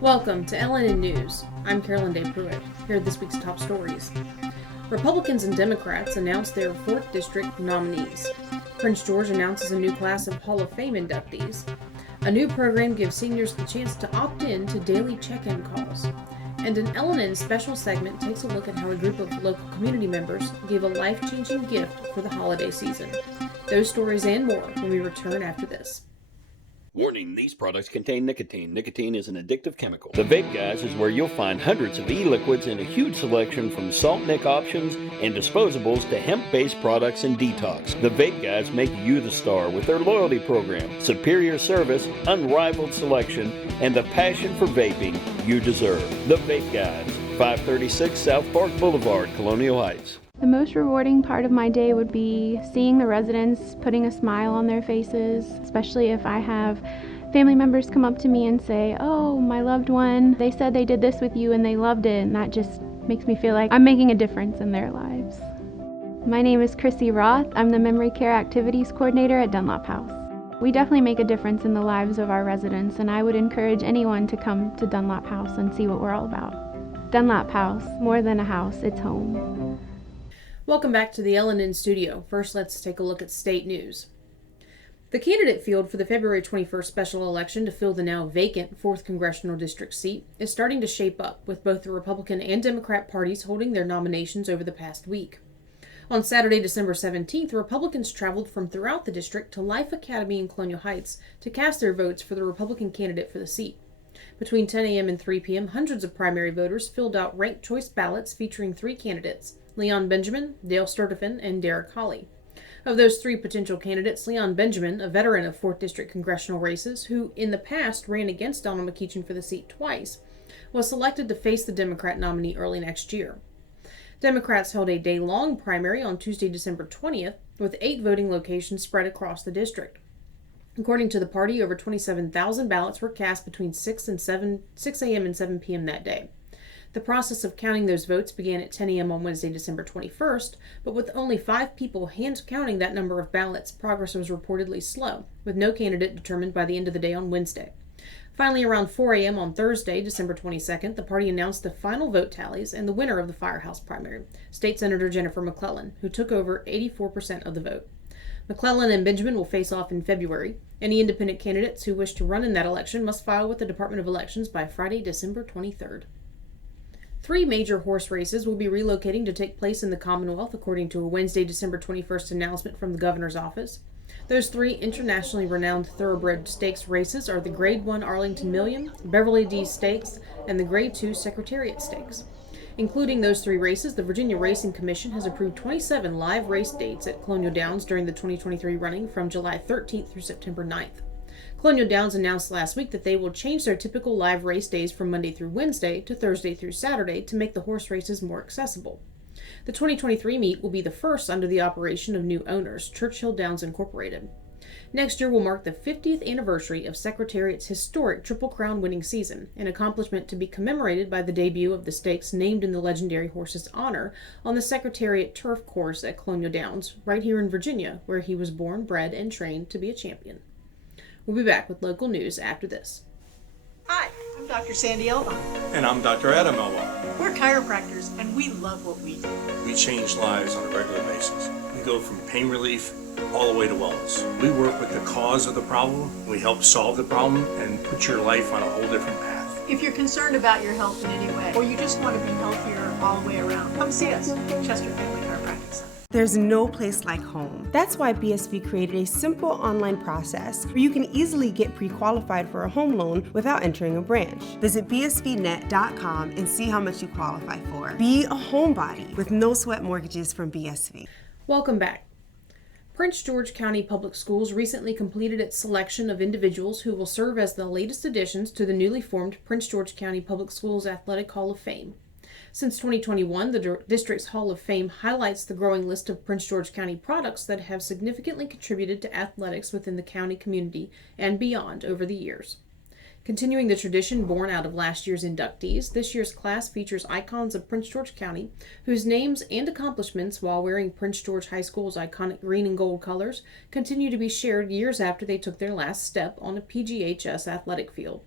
Welcome to LNN News. I'm Carolyn Day Pruitt. Here are this week's top stories. Republicans and Democrats announced their 4th District nominees. Prince George announces a new class of Hall of Fame inductees. A new program gives seniors the chance to opt in to daily check-in calls. And an LNN special segment takes a look at how a group of local community members gave a life-changing gift for the holiday season. Those stories and more when we return after this. Warning, these products contain nicotine. Nicotine is an addictive chemical. The Vape Guys is where you'll find hundreds of e-liquids and a huge selection from salt nic options and disposables to hemp-based products and detox. The Vape Guys make you the star with their loyalty program, superior service, unrivaled selection, and the passion for vaping you deserve. The Vape Guys, 536 South Park Boulevard, Colonial Heights. The most rewarding part of my day would be seeing the residents putting a smile on their faces, especially if I have family members come up to me and say, "Oh, my loved one, they said they did this with you and they loved it," and that just makes me feel like I'm making a difference in their lives. My name is Chrissy Roth. I'm the Memory Care Activities Coordinator at Dunlop House. We definitely make a difference in the lives of our residents, and I would encourage anyone to come to Dunlop House and see what we're all about. Dunlop House, more than a house, it's home. Welcome back to the LNN studio. First, let's take a look at state news. The candidate field for the February 21st special election to fill the now vacant 4th Congressional District seat is starting to shape up, with both the Republican and Democrat parties holding their nominations over the past week. On Saturday, December 17th, Republicans traveled from throughout the district to Life Academy in Colonial Heights to cast their votes for the Republican candidate for the seat. Between 10 a.m. and 3 p.m., hundreds of primary voters filled out ranked choice ballots featuring 3 candidates: Leon Benjamin, Dale Sturtevant, and Derek Hawley. Of those 3 potential candidates, Leon Benjamin, a veteran of 4th District congressional races who in the past ran against Donald McEachin for the seat twice, was selected to face the Democrat nominee early next year. Democrats held a day-long primary on Tuesday, December 20th, with 8 voting locations spread across the district. According to the party, over 27,000 ballots were cast between 6 a.m. and 7 p.m. that day. The process of counting those votes began at 10 a.m. on Wednesday, December 21st, but with only 5 people hand counting that number of ballots, progress was reportedly slow, with no candidate determined by the end of the day on Wednesday. Finally, around 4 a.m. on Thursday, December 22nd, the party announced the final vote tallies and the winner of the Firehouse primary, State Senator Jennifer McClellan, who took over 84% of the vote. McClellan and Benjamin will face off in February. Any independent candidates who wish to run in that election must file with the Department of Elections by Friday, December 23rd. 3 major horse races will be relocating to take place in the Commonwealth, according to a Wednesday, December 21st announcement from the governor's office. Those 3 internationally renowned thoroughbred stakes races are the Grade 1 Arlington Million, Beverly D Stakes, and the Grade 2 Secretariat Stakes. Including those 3 races, the Virginia Racing Commission has approved 27 live race dates at Colonial Downs during the 2023 running from July 13th through September 9th. Colonial Downs announced last week that they will change their typical live race days from Monday through Wednesday to Thursday through Saturday to make the horse races more accessible. The 2023 meet will be the first under the operation of new owners, Churchill Downs Incorporated. Next year will mark the 50th anniversary of Secretariat's historic Triple Crown winning season, an accomplishment to be commemorated by the debut of the stakes named in the legendary horse's honor on the Secretariat turf course at Colonial Downs, right here in Virginia, where he was born, bred, and trained to be a champion. We'll be back with local news after this. Hi, I'm Dr. Sandy Elba. And I'm Dr. Adam Elba. We're chiropractors and we love what we do. We change lives on a regular basis. We go from pain relief all the way to wellness. We work with the cause of the problem, we help solve the problem, and put your life on a whole different path. If you're concerned about your health in any way, or you just want to be healthier all the way around, come see us, Chester Family Chiropractic Center. There's no place like home. That's why BSV created a simple online process where you can easily get pre-qualified for a home loan without entering a branch. Visit bsvnet.com and see how much you qualify for. Be a homebody with no sweat mortgages from BSV. Welcome back. Prince George County Public Schools recently completed its selection of individuals who will serve as the latest additions to the newly formed Prince George County Public Schools Athletic Hall of Fame. Since 2021, the district's Hall of Fame highlights the growing list of Prince George County products that have significantly contributed to athletics within the county community and beyond over the years. Continuing the tradition born out of last year's inductees, this year's class features icons of Prince George County whose names and accomplishments while wearing Prince George High School's iconic green and gold colors continue to be shared years after they took their last step on a PGHS athletic field.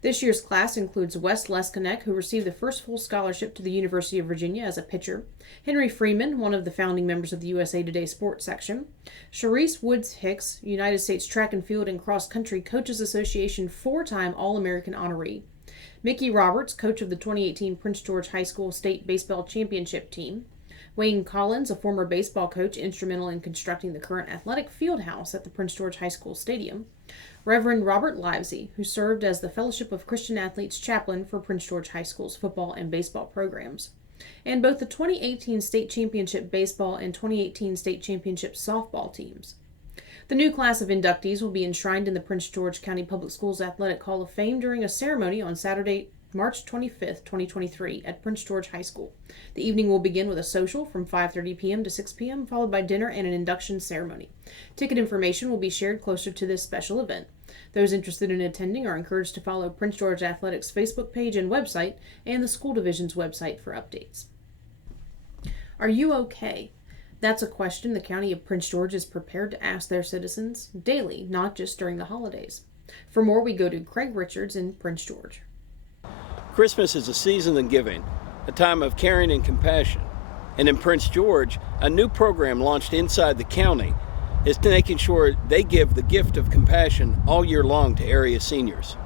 This year's class includes Wes Leskinek, who received the first full scholarship to the University of Virginia as a pitcher, Henry Freeman, one of the founding members of the USA Today sports section, Sharice Woods Hicks, United States Track and Field and Cross Country Coaches Association four-time All-American honoree, Mickey Roberts, coach of the 2018 Prince George High School State Baseball Championship team, Wayne Collins, a former baseball coach instrumental in constructing the current athletic field house at the Prince George High School Stadium, Reverend Robert Livesey, who served as the Fellowship of Christian Athletes chaplain for Prince George High School's football and baseball programs, and both the 2018 State Championship baseball and 2018 State Championship softball teams. The new class of inductees will be enshrined in the Prince George County Public Schools Athletic Hall of Fame during a ceremony on Saturday, March 25th, 2023 at Prince George High School. The evening will begin with a social from 5:30 p.m. to 6 p.m., followed by dinner and an induction ceremony. Ticket information will be shared closer to this special event. Those interested in attending are encouraged to follow Prince George Athletics' Facebook page and website and the school division's website for updates. Are you okay? That's a question the County of Prince George is prepared to ask their citizens daily, not just during the holidays. For more, we go to Craig Richards in Prince George. Christmas is a season of giving, a time of caring and compassion. And in Prince George, a new program launched inside the county is making sure they give the gift of compassion all year long to area seniors.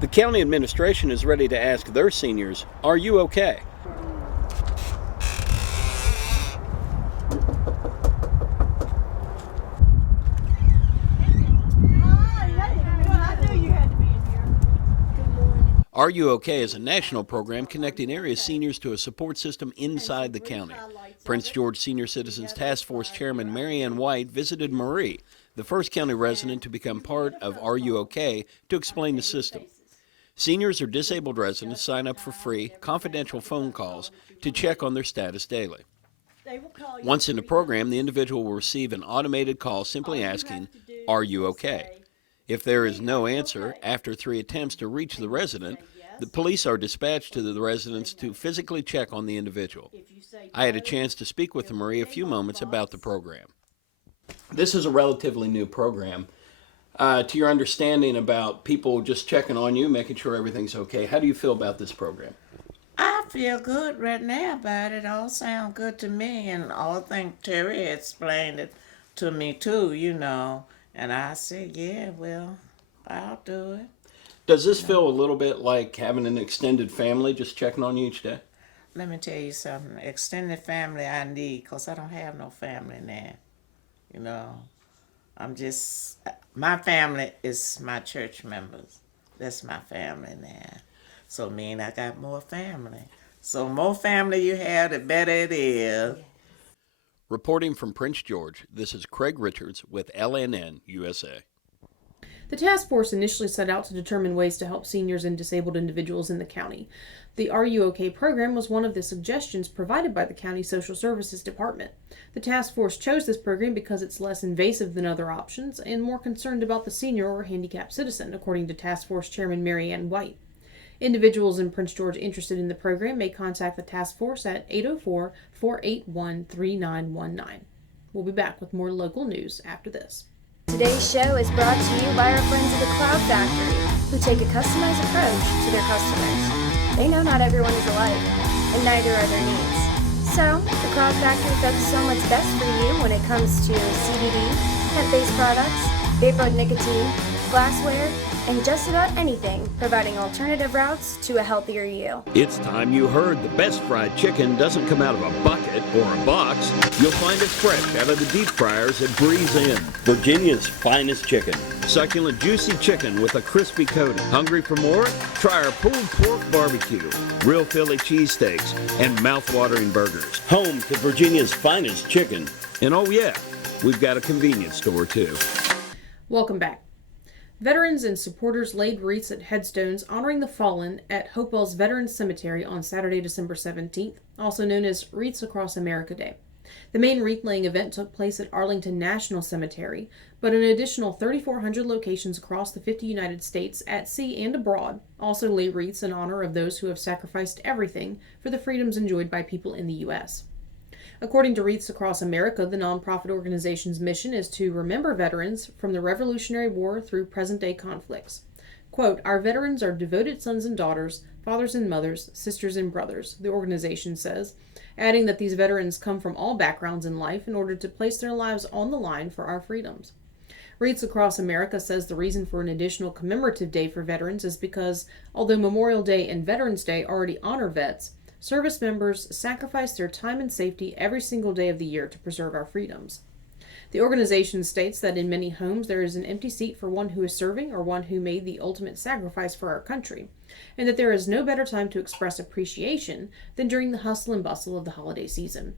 The county administration is ready to ask their seniors, are you okay? Are You OK is a national program connecting area seniors to a support system inside the county. Prince George Senior Citizens Task Force Chairman Marianne White visited Marie, the first county resident to become part of Are You OK, to explain the system. Seniors or disabled residents sign up for free, confidential phone calls to check on their status daily. Once in the program, the individual will receive an automated call simply asking, "Are you okay?" If there is no answer after 3 attempts to reach the resident, the police are dispatched to the residence to physically check on the individual. I had a chance to speak with Marie a few moments about the program. This is a relatively new program. To your understanding about people just checking on you, making sure everything's okay, how do you feel about this program? I feel good right now about it. All sound good to me, and I think Terry explained it to me too, And I said, yeah, well, I'll do it. Does this feel a little bit like having an extended family just checking on you each day? Let me tell you something. Extended family I need, because I don't have no family now. My family is my church members. That's my family now. So I got more family. So more family you have, the better it is. Reporting from Prince George, this is Craig Richards with LNN USA. The task force initially set out to determine ways to help seniors and disabled individuals in the county. The Are You OK program was one of the suggestions provided by the county social services department. The task force chose this program because it's less invasive than other options and more concerned about the senior or handicapped citizen, according to task force chairman Marianne White. Individuals in Prince George interested in the program may contact the task force at 804-481-3919. We'll be back with more local news after this. Today's show is brought to you by our friends at the Cloud Factory, who take a customized approach to their customers. They know not everyone is alike, and neither are their needs. So, the Cloud Factory focuses on what's best for you when it comes to CBD, hemp-based products, vapor nicotine, glassware, and just about anything, providing alternative routes to a healthier you. It's time you heard the best fried chicken doesn't come out of a bucket or a box. You'll find it fresh out of the deep fryers at Breeze Inn. Virginia's finest chicken. Succulent, juicy chicken with a crispy coating. Hungry for more? Try our pulled pork barbecue, real Philly cheesesteaks, and mouth-watering burgers. Home to Virginia's finest chicken. And oh yeah, we've got a convenience store too. Welcome back. Veterans and supporters laid wreaths at headstones honoring the fallen at Hopewell's Veterans Cemetery on Saturday, December 17th, also known as Wreaths Across America Day. The main wreath laying event took place at Arlington National Cemetery, but an additional 3,400 locations across the 50 United States, at sea and abroad, also lay wreaths in honor of those who have sacrificed everything for the freedoms enjoyed by people in the U.S. According to Wreaths Across America, the nonprofit organization's mission is to remember veterans from the Revolutionary War through present-day conflicts. Quote, "Our veterans are devoted sons and daughters, fathers and mothers, sisters and brothers," the organization says, adding that these veterans come from all backgrounds in life in order to place their lives on the line for our freedoms. Wreaths Across America says the reason for an additional commemorative day for veterans is because, although Memorial Day and Veterans Day already honor vets, service members sacrifice their time and safety every single day of the year to preserve our freedoms. The organization states that in many homes there is an empty seat for one who is serving or one who made the ultimate sacrifice for our country, and that there is no better time to express appreciation than during the hustle and bustle of the holiday season.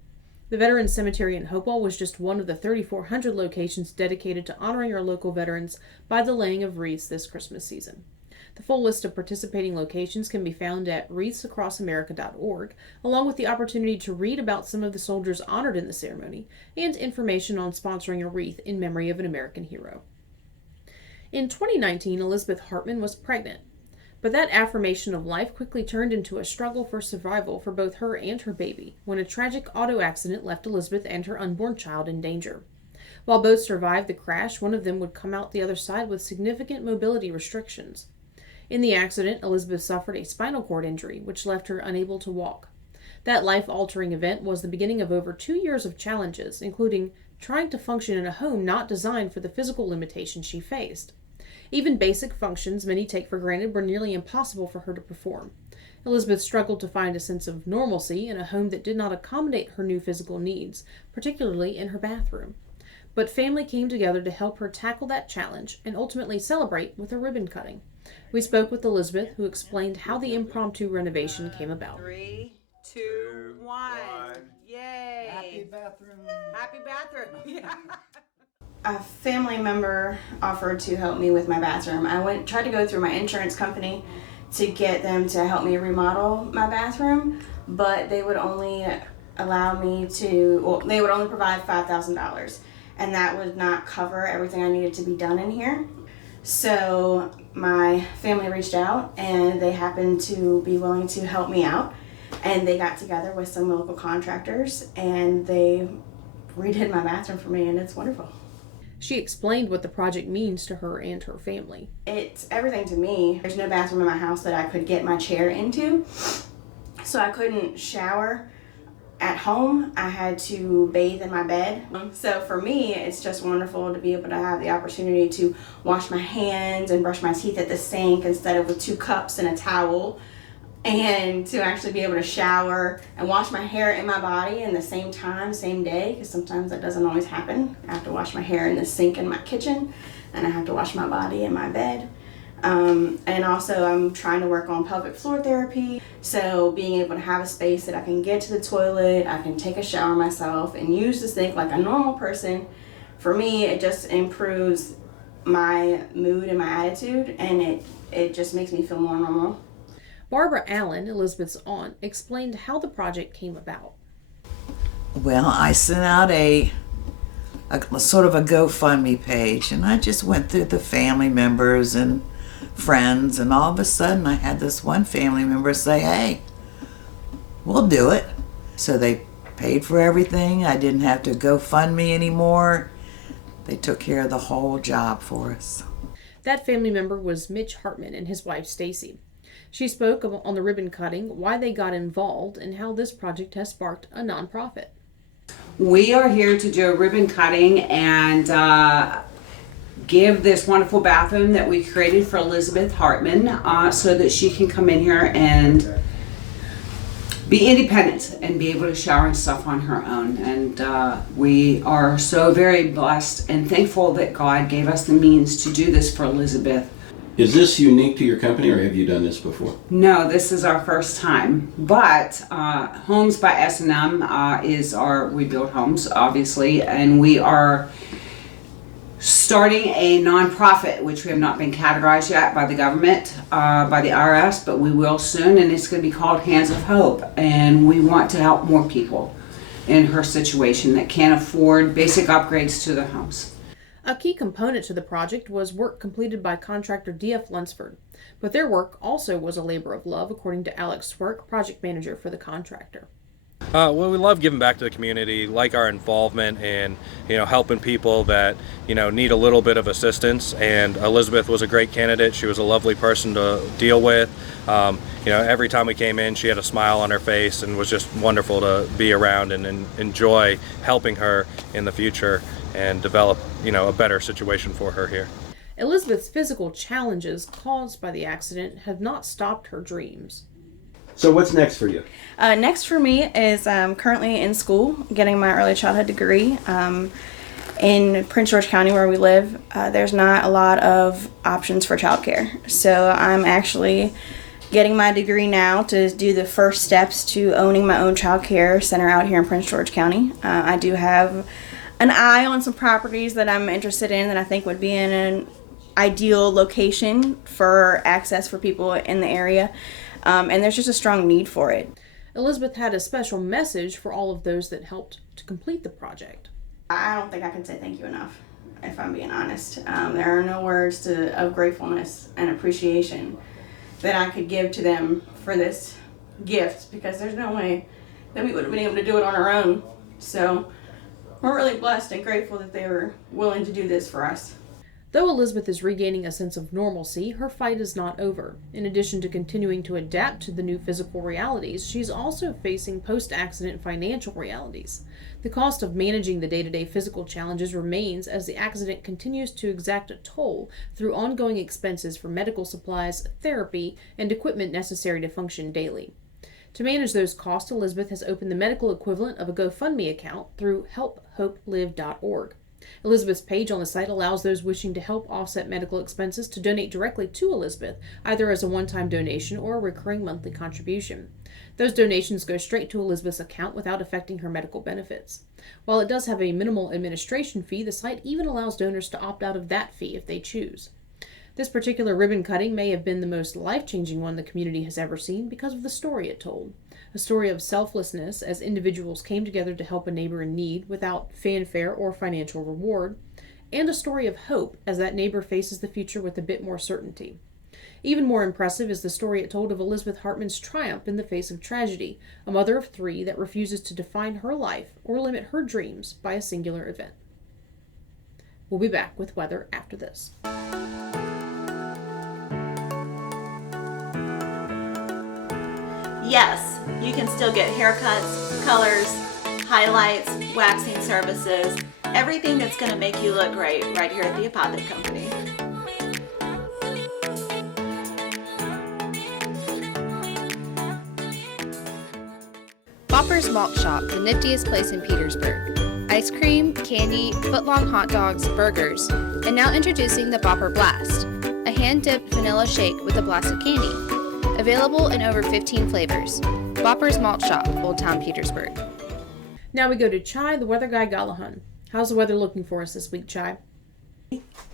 The Veterans Cemetery in Hopewell was just one of the 3,400 locations dedicated to honoring our local veterans by the laying of wreaths this Christmas season. The full list of participating locations can be found at wreathsacrossamerica.org, along with the opportunity to read about some of the soldiers honored in the ceremony and information on sponsoring a wreath in memory of an American hero. In 2019, Elizabeth Hartman was pregnant, but that affirmation of life quickly turned into a struggle for survival for both her and her baby when a tragic auto accident left Elizabeth and her unborn child in danger. While both survived the crash, one of them would come out the other side with significant mobility restrictions. In the accident, Elizabeth suffered a spinal cord injury, which left her unable to walk. That life-altering event was the beginning of over 2 years of challenges, including trying to function in a home not designed for the physical limitations she faced. Even basic functions many take for granted were nearly impossible for her to perform. Elizabeth struggled to find a sense of normalcy in a home that did not accommodate her new physical needs, particularly in her bathroom. But family came together to help her tackle that challenge and ultimately celebrate with a ribbon cutting. We spoke with Elizabeth, who explained how the impromptu renovation came about. 3, 2, 1. Yay! Happy bathroom. Happy bathroom. A family member offered to help me with my bathroom. I tried to go through my insurance company to get them to help me remodel my bathroom, but they would only allow me to, they would only provide $5,000, and that would not cover everything I needed to be done in here. So my family reached out and they happened to be willing to help me out, and they got together with some local contractors and they redid my bathroom for me, and it's wonderful. She explained what the project means to her and her family. It's everything to me. There's no bathroom in my house that I could get my chair into, so I couldn't shower at home. I had to bathe in my bed. So for me, it's just wonderful to be able to have the opportunity to wash my hands and brush my teeth at the sink instead of with 2 cups and a towel, and to actually be able to shower and wash my hair and my body in the same time, same day, because sometimes that doesn't always happen. I have to wash my hair in the sink in my kitchen, and I have to wash my body in my bed. And also I'm trying to work on pelvic floor therapy, so being able to have a space that I can get to the toilet, I can take a shower myself and use the sink like a normal person, for me it just improves my mood and my attitude, and it just makes me feel more normal. Barbara Allen, Elizabeth's aunt, explained how the project came about. Well, I sent out a sort of a GoFundMe page, and I just went through the family members and friends, and all of a sudden I had this one family member say, "Hey, we'll do it." So they paid for everything. I didn't have to GoFundMe anymore. They took care of the whole job for us. That family member was Mitch Hartman and his wife Stacy. She spoke on the ribbon cutting, why they got involved, and how this project has sparked a nonprofit. We are here to do a ribbon cutting and give this wonderful bathroom that we created for Elizabeth Hartman so that she can come in here and be independent and be able to shower and stuff on her own. And we are so very blessed and thankful that God gave us the means to do this for Elizabeth. Is this unique to your company, or have you done this before? No, this is our first time. But Homes by S&M is we build homes, obviously, and we are starting a nonprofit, which we have not been categorized yet by the government, by the IRS, but we will soon, and it's going to be called Hands of Hope, and we want to help more people. in her situation that can't afford basic upgrades to their homes. A key component to the project was work completed by contractor D.F. Lunsford, but their work also was a labor of love, according to Alex Swerk, project manager for the contractor. Well, we love giving back to the community, like our involvement in, helping people that, need a little bit of assistance. And Elizabeth was a great candidate. She was a lovely person to deal with. Every time we came in, she had a smile on her face and was just wonderful to be around and enjoy helping her in the future and develop, a better situation for her here. Elizabeth's physical challenges caused by the accident have not stopped her dreams. So what's next for you? Next for me is currently in school, getting my early childhood degree. In Prince George County, where we live, there's not a lot of options for childcare. So I'm actually getting my degree now to do the first steps to owning my own childcare center out here in Prince George County. I do have an eye on some properties that I'm interested in that I think would be in an ideal location for access for people in the area. And there's just a strong need for it. Elizabeth had a special message for all of those that helped to complete the project. I don't think I can say thank you enough, if I'm being honest. There are no words of gratefulness and appreciation that I could give to them for this gift, because there's no way that we would have been able to do it on our own. So we're really blessed and grateful that they were willing to do this for us. Though Elizabeth is regaining a sense of normalcy, her fight is not over. In addition to continuing to adapt to the new physical realities, she's also facing post-accident financial realities. The cost of managing the day-to-day physical challenges remains as the accident continues to exact a toll through ongoing expenses for medical supplies, therapy, and equipment necessary to function daily. To manage those costs, Elizabeth has opened the medical equivalent of a GoFundMe account through helphopelive.org. Elizabeth's page on the site allows those wishing to help offset medical expenses to donate directly to Elizabeth, either as a one-time donation or a recurring monthly contribution. Those donations go straight to Elizabeth's account without affecting her medical benefits. While it does have a minimal administration fee, the site even allows donors to opt out of that fee if they choose. This particular ribbon cutting may have been the most life-changing one the community has ever seen because of the story it told. A story of selflessness as individuals came together to help a neighbor in need without fanfare or financial reward, and a story of hope as that neighbor faces the future with a bit more certainty. Even more impressive is the story it told of Elizabeth Hartman's triumph in the face of tragedy, a mother of three that refuses to define her life or limit her dreams by a singular event. We'll be back with weather after this. Yes, you can still get haircuts, colors, highlights, waxing services, everything that's going to make you look great right here at the Apothic Company. Bopper's Malt Shop, the niftiest place in Petersburg. Ice cream, candy, foot-long hot dogs, burgers, and now introducing the Bopper Blast, a hand-dipped vanilla shake with a blast of candy. Available in over 15 flavors. Bopper's Malt Shop, Old Town Petersburg. Now we go to Chai, the weather guy Gallahan. How's the weather looking for us this week, Chai?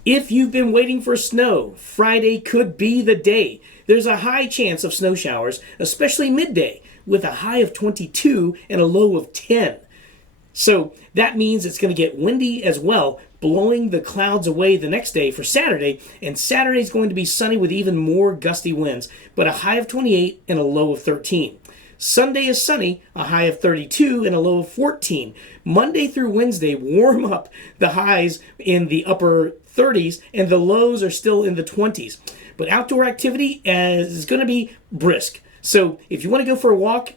If you've been waiting for snow, Friday could be the day. There's a high chance of snow showers, especially midday, with a high of 22 and a low of 10. So that means it's going to get windy as well, blowing the clouds away the next day for Saturday, and Saturday's going to be sunny with even more gusty winds, but a high of 28 and a low of 13. Sunday is sunny, a high of 32 and a low of 14. Monday through Wednesday warm up, the highs in the upper 30s and the lows are still in the 20s. But outdoor activity is going to be brisk. So if you want to go for a walk,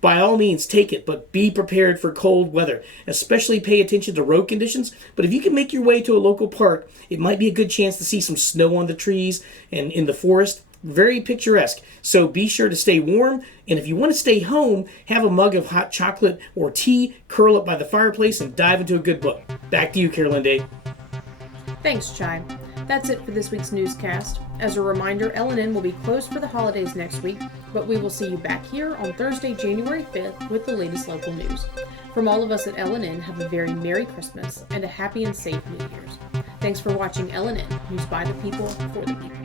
by all means, take it, but be prepared for cold weather. Especially pay attention to road conditions. But if you can make your way to a local park, it might be a good chance to see some snow on the trees and in the forest. Very picturesque. So be sure to stay warm. And if you want to stay home, have a mug of hot chocolate or tea, curl up by the fireplace, and dive into a good book. Back to you, Carolyn Day. Thanks, Chai. That's it for this week's newscast. As a reminder, LNN will be closed for the holidays next week, but we will see you back here on Thursday, January 5th with the latest local news. From all of us at LNN, have a very Merry Christmas and a happy and safe New Year's. Thanks for watching LNN, News by the People, for the People.